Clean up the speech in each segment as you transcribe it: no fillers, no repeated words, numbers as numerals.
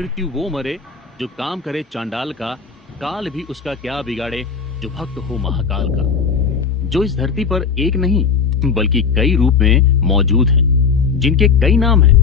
मृत्यु वो मरे जो काम करे चांडाल का, काल भी उसका क्या बिगाड़े जो भक्त हो महाकाल का। जो इस धरती पर एक नहीं बल्कि कई रूप में मौजूद हैं, जिनके कई नाम हैं।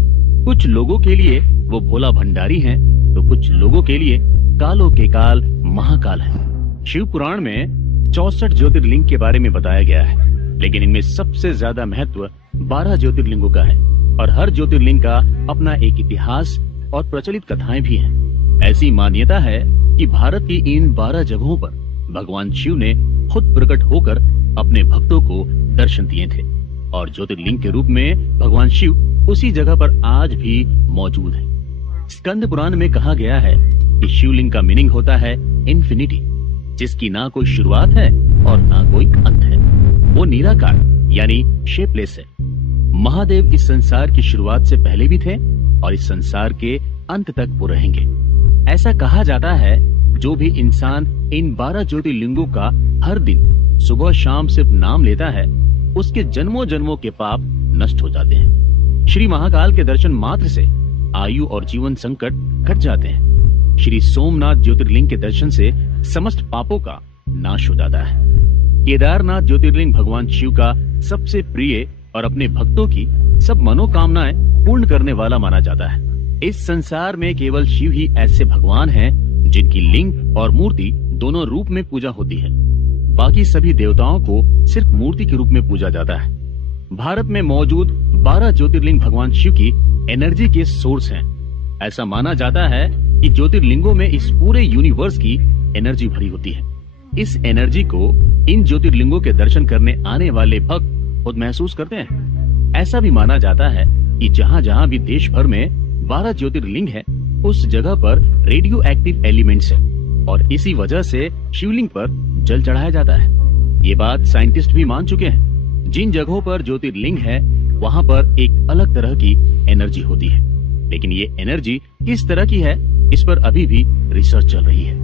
कुछ लोगों के लिए वो भोला भंडारी हैं, तो कुछ लोगों के लिए कालों के काल महाकाल हैं। शिव पुराण में 64 ज्योतिर्लिंग के बारे में बताया गया है, लेकिन इनमें सबसे ज्यादा महत्व 12 ज्योतिर्लिंगों का है और हर ज्योतिर्लिंग का अपना एक इतिहास और प्रचलित कथाएं भी हैं। ऐसी मान्यता है कि भारत की इन 12 जगहों पर भगवान शिव ने खुद प्रकट होकर अपने भक्तों को दर्शन दिए थे और ज्योतिर्लिंग के रूप में भगवान शिव उसी जगह पर आज भी मौजूद है। स्कंद पुराण में कहा गया है कि शिवलिंग का मीनिंग होता है इन्फिनिटी, जिसकी ना कोई शुरुआत है और ना कोई अंत है। वो निराकार यानी शेपलेस है। महादेव इस संसार की शुरुआत से पहले भी थे और इस संसार के अंत तक वो रहेंगे। ऐसा कहा जाता है जो भी इंसान इन 12 ज्योतिर्लिंगों का हर दिन सुबह शाम सिर्फ नाम लेता है, उसके जन्मों जन्मों के पाप नष्ट हो जाते हैं। श्री महाकाल के दर्शन मात्र से आयु और जीवन संकट कट जाते हैं। श्री सोमनाथ ज्योतिर्लिंग के दर्शन से समस्त पापों का नाश हो जाता है। केदारनाथ ज्योतिर्लिंग भगवान शिव का सबसे प्रिय और अपने भक्तों की सब मनोकामनाएं पूर्ण करने वाला माना जाता है। इस संसार में केवल शिव ही ऐसे भगवान हैं जिनकी लिंग और मूर्ति दोनों रूप में पूजा होती है। बाकी सभी देवताओं को सिर्फ मूर्ति के रूप में पूजा जाता है। भारत में मौजूद 12 ज्योतिर्लिंग भगवान शिव की एनर्जी के सोर्स हैं। ऐसा माना जाता है कि ज्योतिर्लिंगों में इस पूरे यूनिवर्स की एनर्जी भरी होती है। इस एनर्जी को इन ज्योतिर्लिंगों के दर्शन करने आने वाले भक्त खुद महसूस करते हैं। ऐसा भी माना जाता है कि जहाँ जहाँ भी देश भर में 12 ज्योतिर्लिंग है, उस जगह पर रेडियो एक्टिव एलिमेंट्स है और इसी वजह से शिवलिंग पर जल चढ़ाया जाता है। ये बात साइंटिस्ट भी मान चुके हैं। जिन जगहों पर ज्योतिर्लिंग है वहाँ पर एक अलग तरह की एनर्जी होती है, लेकिन ये एनर्जी किस तरह की है इस पर अभी भी रिसर्च चल रही है।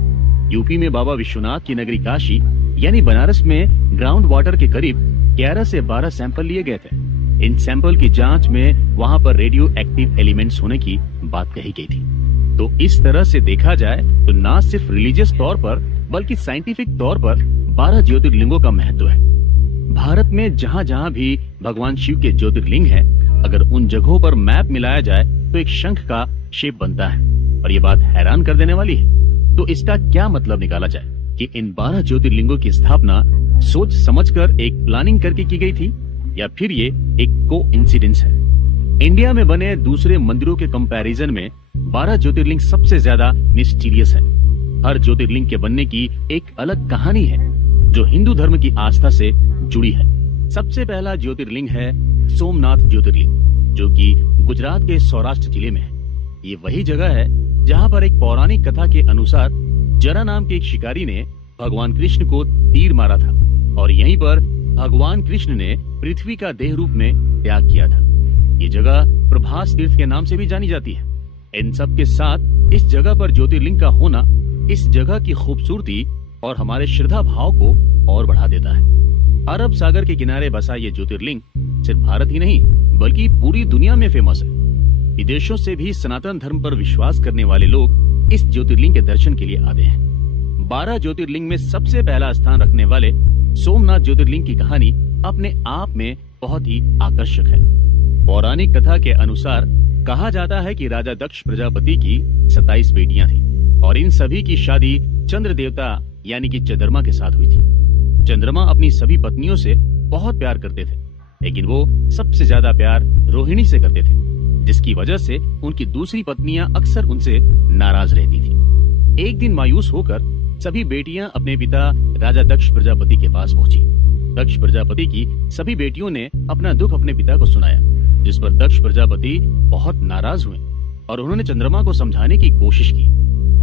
यूपी में बाबा विश्वनाथ की नगरी काशी यानी बनारस में ग्राउंड वाटर के करीब 11 से 12 सैंपल लिए गए थे। इन सैंपल की जांच में वहां पर रेडियो एक्टिव एलिमेंट्स होने की बात कही गई थी। तो इस तरह से देखा जाए तो ना सिर्फ रिलीजियस तौर पर बल्कि साइंटिफिक तौर पर 12 ज्योतिर्लिंगों का महत्व है। भारत में जहाँ जहाँ भी भगवान शिव के ज्योतिर्लिंग है, अगर उन जगहों पर मैप मिलाया जाए तो एक शंख का शेप बनता है और ये बात हैरान कर देने वाली है। तो इसका क्या मतलब निकाला जाए कि इन 12 ज्योतिर्लिंगों की स्थापना सोच समझकर एक प्लानिंग करके की गई थी या फिर ये एक कोइंसिडेंस है। इंडिया में बने दूसरे मंदिरों के कंपैरिजन में 12 ज्योतिर्लिंग सबसे ज्यादा मिस्टीरियस है। हर ज्योतिर्लिंग के बनने की एक अलग कहानी है जो हिंदू धर्म की आस्था से जुड़ी है। सबसे पहला ज्योतिर्लिंग है सोमनाथ ज्योतिर्लिंग, जो कि गुजरात के सौराष्ट्र जिले में है। ये वही जगह है जहाँ पर एक पौराणिक कथा के अनुसार जरा नाम के एक शिकारी ने भगवान कृष्ण को तीर मारा था और यहीं पर भगवान कृष्ण ने पृथ्वी का देह रूप में त्याग किया था। ये जगह प्रभास तीर्थ के नाम से भी जानी जाती है। इन सब के साथ इस जगह पर ज्योतिर्लिंग का होना इस जगह की खूबसूरती और हमारे श्रद्धा भाव को और बढ़ा देता है। अरब सागर के किनारे बसा ये ज्योतिर्लिंग सिर्फ भारत ही नहीं बल्कि पूरी दुनिया में फेमस है। विदेशों से भी सनातन धर्म पर विश्वास करने वाले लोग इस ज्योतिर्लिंग के दर्शन के लिए आते हैं। 12 ज्योतिर्लिंग में सबसे पहला स्थान रखने वाले सोमनाथ ज्योतिर्लिंग की कहानी अपने आप में बहुत ही आकर्षक है। पौराणिक कथा के अनुसार कहा जाता है कि राजा दक्ष प्रजापति की 27 बेटियां थी और इन सभी की शादी चंद्र देवता यानी कि चंद्रमा के साथ हुई थी। चंद्रमा अपनी सभी पत्नियों से बहुत प्यार करते थे, लेकिन वो सबसे ज्यादा प्यार रोहिणी से करते थे, जिसकी वजह से उनकी दूसरी पत्नियां अक्सर उनसे नाराज रहती थी। एक दिन मायूस होकर सभी बेटियां अपने पिता राजा दक्ष प्रजापति के पास पहुंची। दक्ष प्रजापति की सभी बेटियों ने अपना दुख अपने पिता को सुनाया, जिस पर दक्ष प्रजापति बहुत नाराज हुए और उन्होंने चंद्रमा को समझाने की कोशिश की।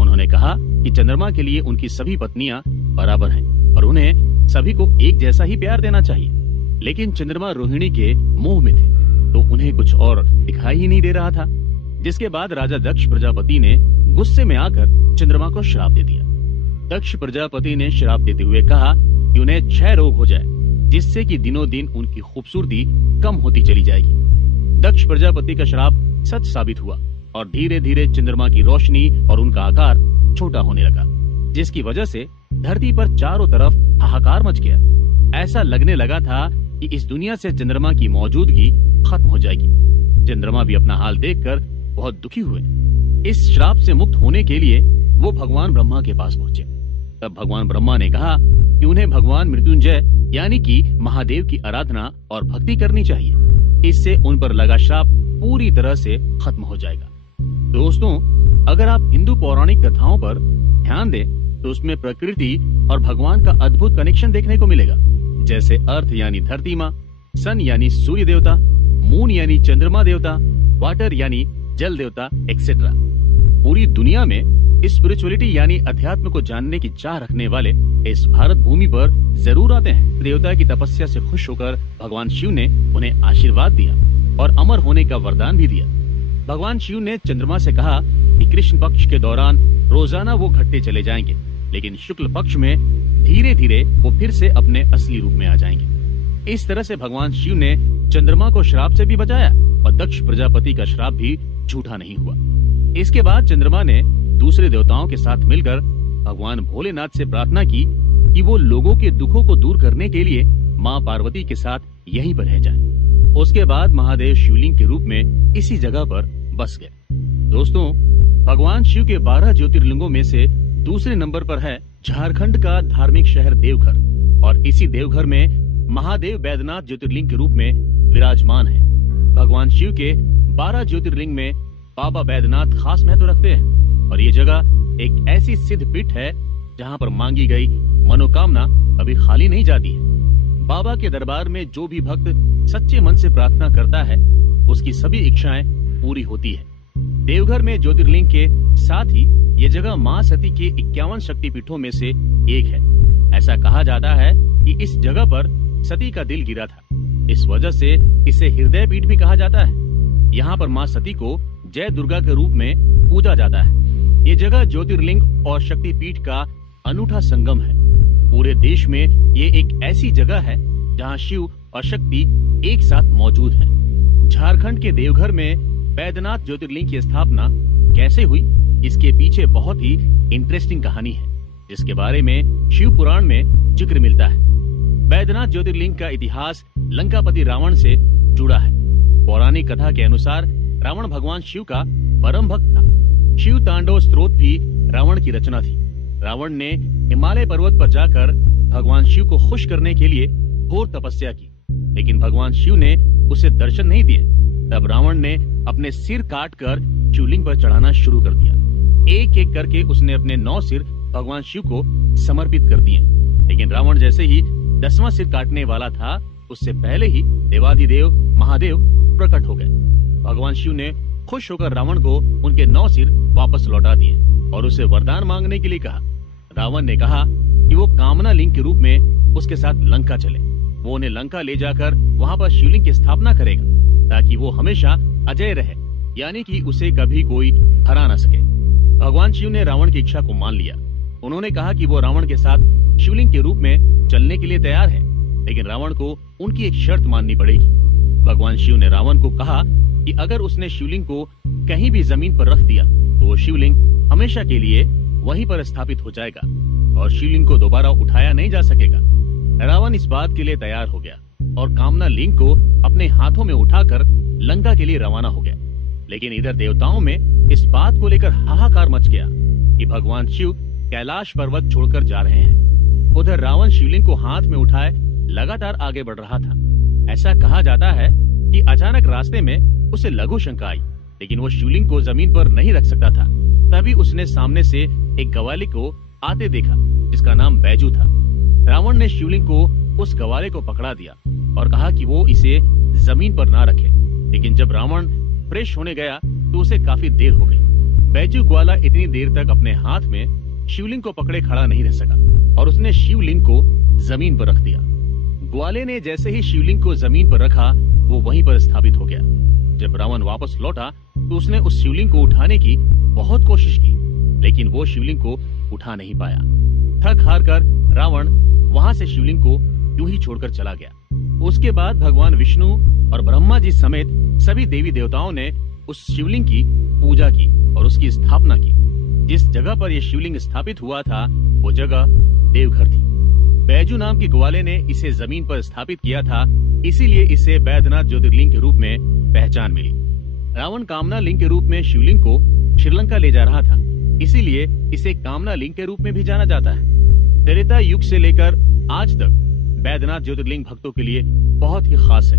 उन्होंने कहा कि चंद्रमा के लिए उनकी सभी पत्नियां बराबर हैं और उन्हें सभी को एक जैसा ही प्यार देना चाहिए। लेकिन चंद्रमा रोहिणी के मोह में थे, तो उन्हें कुछ और दिखाई ही नहीं दे रहा था। जिसके बाद राजा दक्ष प्रजापति ने गुस्से में आकर चंद्रमा को श्राप दे दिया। दक्ष प्रजापति ने श्राप देते हुए कहा कि उन्हें क्षय रोग हो जाए, जिससे कि दिनों दिन उनकी खूबसूरती कम होती चली जाएगी। दक्ष प्रजापति का श्राप सच साबित हुआ और धीरे धीरे चंद्रमा की रोशनी और उनका आकार छोटा होने लगा, जिसकी वजह से धरती पर चारों तरफ हाहाकार मच गया। ऐसा लगने लगा था कि इस दुनिया से चंद्रमा की मौजूदगी खत्म हो जाएगी। चंद्रमा भी अपना हाल देखकर बहुत दुखी हुए। इस श्राप से मुक्त होने के लिए वो भगवान ब्रह्मा के पास पहुंचे। तब भगवान ब्रह्मा ने कहा कि उन्हें भगवान मृत्युंजय यानी कि महादेव की आराधना और भक्ति करनी चाहिए। इससे उन पर लगा श्राप पूरी तरह से खत्म हो जाएगा। दोस्तों, अगर आप हिंदू पौराणिक कथाओं पर ध्यान दें तो उसमें प्रकृति और भगवान का अद्भुत कनेक्शन देखने को मिलेगा। जैसे अर्थ यानी धरती माँ, सन यानी सूर्य देवता, मून यानी चंद्रमा देवता, वाटर यानी जल देवता एक्सेट्रा। पूरी दुनिया में स्पिरिचुअलिटी यानी अध्यात्म को जानने की चाह रखने वाले इस भारत भूमि पर जरूर आते हैं। देवता की तपस्या से खुश होकर भगवान शिव ने उन्हें आशीर्वाद दिया और अमर होने का वरदान भी दिया। भगवान शिव ने चंद्रमा से कहा कि कृष्ण पक्ष के दौरान रोजाना वो घटते चले जाएंगे, लेकिन शुक्ल पक्ष में धीरे धीरे वो फिर से अपने असली रूप में आ जाएंगे। इस तरह से भगवान शिव ने चंद्रमा को श्राप से भी बचाया और दक्ष प्रजापति का श्राप भी झूठा नहीं हुआ। इसके बाद चंद्रमा ने दूसरे देवताओं के साथ मिलकर भगवान भोलेनाथ से प्रार्थना की कि वो लोगों के दुखों को दूर करने के लिए माँ पार्वती के साथ यहीं पर रह जाएं। उसके बाद महादेव शिवलिंग के रूप में इसी जगह पर बस गए। दोस्तों, भगवान शिव के 12 ज्योतिर्लिंगों में से दूसरे नंबर पर है झारखंड का धार्मिक शहर देवघर, और इसी देवघर में महादेव बैद्यनाथ ज्योतिर्लिंग के रूप में विराजमान है। भगवान शिव के 12 ज्योतिर्लिंग में बाबा बैद्यनाथ खास महत्व रखते हैं, और ये जगह एक ऐसी सिद्ध पीठ है जहाँ पर मांगी गई मनोकामना कभी खाली नहीं जाती है। बाबा के दरबार में जो भी भक्त सच्चे मन से प्रार्थना करता है उसकी सभी इच्छाएं पूरी होती है। देवघर में ज्योतिर्लिंग के साथ ही ये जगह मां सती के 51 शक्तिपीठों में से एक है। ऐसा कहा जाता है कि इस जगह पर सती का दिल गिरा था, इस वजह से इसे हृदय पीठ भी कहा जाता है। यहाँ पर मां सती को जय दुर्गा के रूप में पूजा जाता है। ये जगह ज्योतिर्लिंग और शक्तिपीठ का अनूठा संगम है। पूरे देश में ये एक ऐसी जगह है जहाँ शिव और शक्ति एक साथ मौजूद हैं। झारखंड के देवघर में बैद्यनाथ ज्योतिर्लिंग की स्थापना कैसे हुई, इसके पीछे बहुत ही इंटरेस्टिंग कहानी है, जिसके बारे में शिव पुराण में जिक्र मिलता है। बैद्यनाथ ज्योतिर्लिंग का इतिहास लंकापति रावण से जुड़ा है। पौराणिक कथा के अनुसार रावण भगवान शिव का परम भक्त था। शिव तांडव स्तोत्र भी रावण की रचना थी। रावण ने हिमालय पर्वत पर जाकर भगवान शिव को खुश करने के लिए घोर तपस्या की, लेकिन भगवान शिव ने उसे दर्शन नहीं दिए। तब रावण ने अपने सिर काटकर शिवलिंग पर चढ़ाना शुरू कर दिया। एक एक करके उसने अपने 9 सिर भगवान शिव को समर्पित कर दिए, लेकिन रावण जैसे ही 10वां सिर काटने वाला था, उससे पहले ही देवाधिदेव महादेव प्रकट हो गए। भगवान शिव ने खुश होकर रावण को उनके 9 सिर वापस लौटा दिए और उसे वरदान मांगने के लिए कहा। रावण ने कहा कि वो कामना लिंग के रूप में उसके साथ लंका चले। वो उन्हें लंका ले जाकर वहाँ पर शिवलिंग की स्थापना करेगा, ताकि वो हमेशा अजय रहे, यानी कि उसे कभी कोई हरा न सके। भगवान शिव ने रावण की इच्छा को मान लिया। उन्होंने कहा कि वो रावण के साथ शिवलिंग के रूप में चलने के लिए तैयार है, लेकिन रावण को उनकी एक शर्त माननी पड़ेगी। भगवान शिव ने रावण को कहा कि अगर उसने शिवलिंग को कहीं भी जमीन पर रख दिया तो वो शिवलिंग हमेशा के लिए वहीं पर स्थापित हो जाएगा और शिवलिंग को दोबारा उठाया नहीं जा सकेगा। रावण इस बात के लिए तैयार हो गया और कामना लिंग को अपने हाथों में उठाकर लंका के लिए रवाना हो गया। लेकिन इधर देवताओं में इस बात को लेकर हाहाकार मच गया कि भगवान शिव कैलाश पर्वत छोड़कर जा रहे हैं। उधर रावण शिवलिंग को हाथ में उठाए लगातार आगे बढ़ रहा था। ऐसा कहा जाता है कि अचानक रास्ते में उसे लघु शंका आई, लेकिन वो शिवलिंग को जमीन पर नहीं रख सकता था। तभी उसने सामने से एक गवाले को आते देखा, जिसका नाम बैजू था। रावण ने शिवलिंग को उस गवाले को पकड़ा दिया और कहा कि वो इसे जमीन पर ना रखे, लेकिन जब रावण फ्रेश होने गया तो उसे काफी देर हो गई। बैजू ग्वाला इतनी देर तक अपने हाथ में शिवलिंग को पकड़े खड़ा नहीं रह सका और उसने शिवलिंग को जमीन पर रख दिया। ग्वाले ने जैसे ही शिवलिंग को जमीन पर रखा, वो वहीं पर स्थापित हो गया। जब रावण वापस लौटा तो उसने उस शिवलिंग को उठाने की बहुत कोशिश की, लेकिन वो शिवलिंग को उठा नहीं पाया। थक हार कर रावण वहां से शिवलिंग को यूं ही छोड़कर चला गया। उसके बाद भगवान विष्णु और ब्रह्मा जी समेत सभी देवी देवताओं ने उस शिवलिंग की पूजा की और उसकी स्थापना की। जिस जगह पर यह शिवलिंग स्थापित हुआ था वो जगह देवघर थी। बैजू नाम के ग्वाले ने इसे जमीन पर स्थापित किया था, इसीलिए इसे बैद्यनाथ ज्योतिर्लिंग के रूप में पहचान मिली। रावण कामना लिंग के रूप में शिवलिंग को श्रीलंका ले जा रहा था, इसीलिए इसे कामना लिंग के रूप में भी जाना जाता है। त्रेता युग से लेकर आज तक बैद्यनाथ ज्योतिर्लिंग भक्तों के लिए बहुत ही खास है।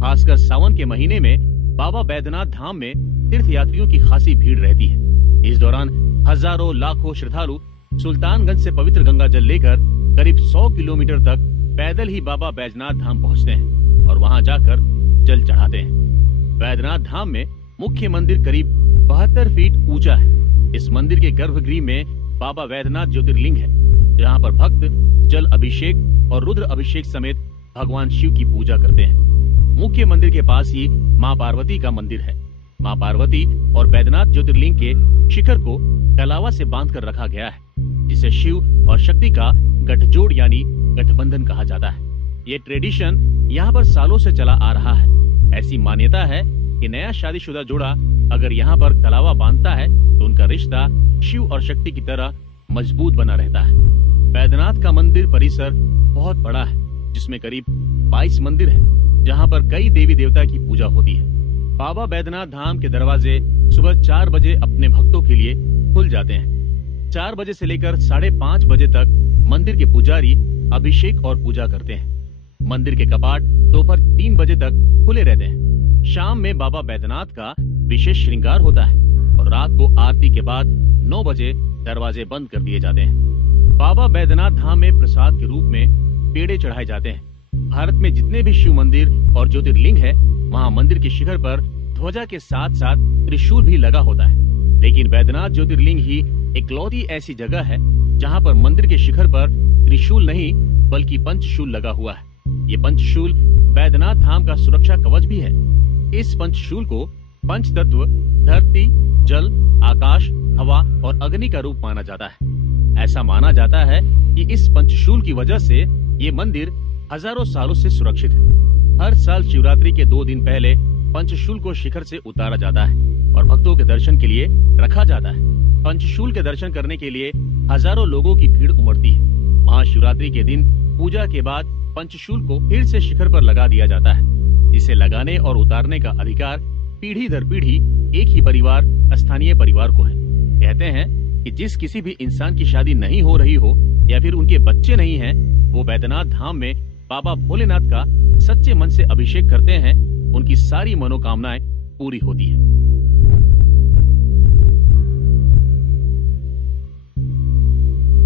खासकर सावन के महीने में बाबा बैद्यनाथ धाम में तीर्थ यात्रियों की खासी भीड़ रहती है। इस दौरान हजारों लाखों श्रद्धालु सुल्तानगंज से पवित्र गंगा जल लेकर करीब 100 किलोमीटर तक पैदल ही बाबा बैजनाथ धाम पहुंचते हैं और वहां जाकर जल चढ़ाते हैं। बैद्यनाथ धाम में मुख्य मंदिर करीब 72 फीट ऊंचा है। इस मंदिर के गर्भगृह में बाबा बैद्यनाथ ज्योतिर्लिंग है, जहां पर भक्त जल अभिषेक और रुद्र अभिषेक समेत भगवान शिव की पूजा करते हैं। मुख्य मंदिर के पास ही मां पार्वती का मंदिर है। मां पार्वती और बैद्यनाथ ज्योतिर्लिंग के शिखर को कलावा से बांध कर रखा गया है, जिसे शिव और शक्ति का गठजोड़ यानी गठबंधन कहा जाता है। ये ट्रेडिशन यहाँ पर सालों से चला आ रहा है। ऐसी मान्यता है कि नया शादीशुदा जोड़ा अगर यहाँ पर कलावा बांधता है तो उनका रिश्ता शिव और शक्ति की तरह मजबूत बना रहता है। बैद्यनाथ का मंदिर परिसर बहुत बड़ा है, जिसमें करीब 22 मंदिर है, जहाँ पर कई देवी देवता की पूजा होती है। बाबा बैद्यनाथ धाम के दरवाजे सुबह 4 बजे अपने भक्तों के लिए खुल जाते हैं। 4 बजे से लेकर 5:30 बजे तक मंदिर के पुजारी अभिषेक और पूजा करते हैं। मंदिर के कपाट दोपहर 3 बजे तक खुले रहते हैं। शाम में बाबा बैद्यनाथ का विशेष श्रृंगार होता है और रात को आरती के बाद 9 बजे दरवाजे बंद कर दिए जाते हैं। बाबा बैद्यनाथ धाम में प्रसाद के रूप में पेड़े चढ़ाए जाते हैं। भारत में जितने भी शिव मंदिर और ज्योतिर्लिंग है, वहाँ मंदिर के शिखर पर ध्वजा के साथ साथ त्रिशूल भी लगा होता है। लेकिन बैद्यनाथ ज्योतिर्लिंग ही इकलौती ऐसी जगह है जहाँ पर मंदिर के शिखर पर त्रिशूल नहीं बल्कि पंचशूल लगा हुआ है। ये पंचशूल बैद्यनाथ धाम का सुरक्षा कवच भी है। इस पंचशूल को पंच तत्व धरती, जल, आकाश, हवा और अग्नि का रूप माना जाता है। ऐसा माना जाता है कि इस पंचशूल की वजह से ये मंदिर हजारों सालों से सुरक्षित है। हर साल शिवरात्रि के 2 दिन पहले पंचशूल को शिखर से उतारा जाता है और भक्तों के दर्शन के लिए रखा जाता है। पंचशूल के दर्शन करने के लिए हजारों लोगों की भीड़ उमड़ती है। महाशिवरात्रि के दिन पूजा के बाद पंचशूल को फिर से शिखर पर लगा दिया जाता है। इसे लगाने और उतारने का अधिकार पीढ़ी दर पीढ़ी एक ही परिवार, स्थानीय परिवार को है। कहते हैं कि जिस किसी भी इंसान की शादी नहीं हो रही हो या फिर उनके बच्चे नहीं हैं, वो बैद्यनाथ धाम में बाबा भोलेनाथ का सच्चे मन से अभिषेक करते हैं, उनकी सारी मनोकामनाएं पूरी होती है।